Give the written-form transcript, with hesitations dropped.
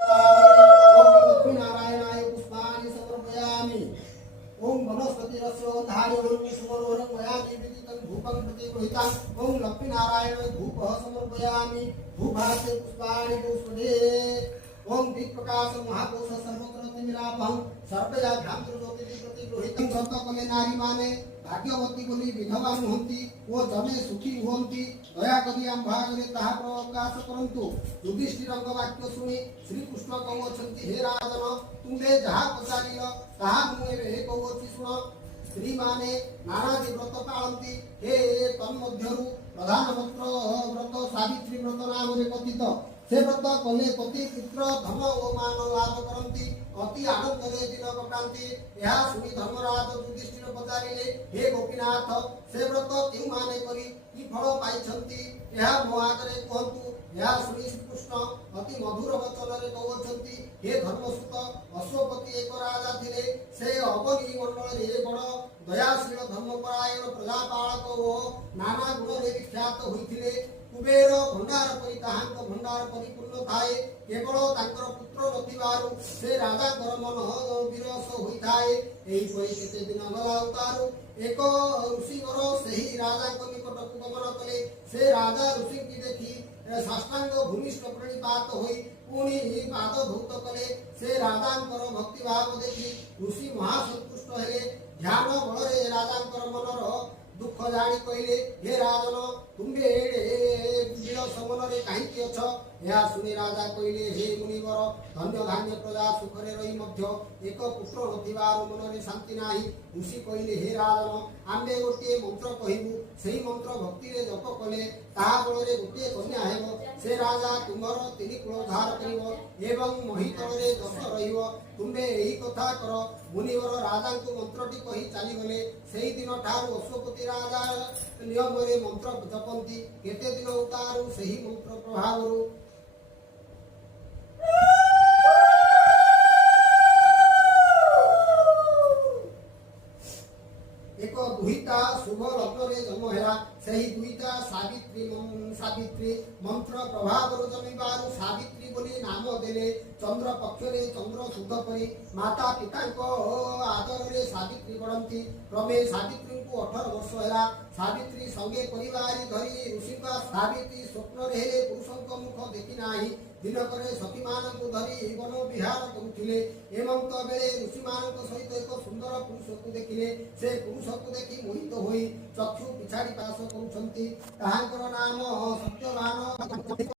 ओम लक्ष्मीनारायणाय पुष्पाणि समर्पयामि। ओम वनस्पति रसोधार्य सुमरोहरमयामि विदितं धूपं प्रतिगृहीतं। ओम लक्ष्मीनारायणाय धूपः समर्पयामि। धूपार्थे पुष्पाणि पुष्पे। ओम दिक्प्रकाश महाकोश सर्वत्र तिमिरापहं सर्वयाभ्यां ज्योतिषि प्रतिगृहीतं। व्रत कले नारी माने भाग्यवती बोली विधवा नुहंती ओ जमे सुखी हुअंती। दया करी आम भागरे ताहा प्रकाश करंतु। युधिष्ठिरଙ୍କ वाक्य शुणी श्रीकृष्ण कहउछंती हे राजन तुमे जहा पचारिल ताहा मु एबे कहउछि शुण। स्त्री माने नानादी व्रत पाळंती हे तन्मध्यरु प्रधान व्रत सावित्री व्रत नामरे कथित। से व्रत कले पति पुत्र धन और मान लाभ करती अति आनंद दिन कटाती। यह शुणी धर्मराज युधिष्ठिर पचारे हे गोपीनाथ से व्रत क्यों माने करी कि फल पाई यह मो आगे कहतु। यह शुणी श्रीकृष्ण अति मधुर वचन कहते हे धर्मसुत अश्वपति एक राजा थे से अवनी मंडल बड़ दयाशील धर्मपरायण प्रजापालक और नाना गुण विख्यात होते। कुबेर भंडार परी ताहांक भंडार परिपूर्ण थाए केवल तांकर पुत्र नथिबारु से राजा कर मन विरस होइथाए। एही पई केते दिन गला उतारु एक ऋषिवर सेही राजा को निकट गमन कले। से राजा ऋषि की देखी साष्टांग भूमिष्ठ प्रणिपात होई पुणी पाद धौत कले। से राजांकर भक्ति भाव देखी ऋषि महासंतुष्ट हेले। ध्यान बलरे राजांकर मनर दुख जानी कहले हे राजन तुम्बे बिल समन रे काहींकी अछ। यह शुणी राजा कहले हे मुनिवर धन्य धान्य प्रजा सुखरे रही मध्य एक पुत्र नथिबार मन रे शांति नाही। ऋषि कहले हे राजन आम्बे गोटे मंत्र कहबू सेही मंत्र भक्ति रे जप कले ताहा बलरे गोटे कन्या हेब। से राजा तुमर तीन कुल उद्धार करिवो एवं महितल रे दश रहिवो। तुम्बे एही कथा कर। मुनिवर राजा को मंत्रटी कही चली गले। सेही दिन ठारू अश्वपति राजा नियम रे मंत्र जपंती केते दिन उतारू सेही मंत्र प्रभावरू एक दुहिता शुभ लग्न रे जन्म हेला। सही दुहिता सावित्री मंत्र प्रभाव जमीबारु सावित्री बोली नाम देले। चंद्र पक्ष रे चंद्र शुद्ध परी माता पिता को आदर रे सावित्री बढ़ंती। क्रमे सावित्री को 18 वर्ष हेला। सावित्री संगे परिवार धरी ऋषि का सावित्री स्वप्न रे पुरुषों मुख देखी नाही। दिनकरे सखी मानक धरी वन विहार करुथिले। एमंत बेले ऋषि मानक सहित एक सुंदर पुरुष को देखिले। से पुरुष को देखि मोहित होई चक्षु पिछाड़ी पास करुछंती। ताहांकर नाम सत्यवान।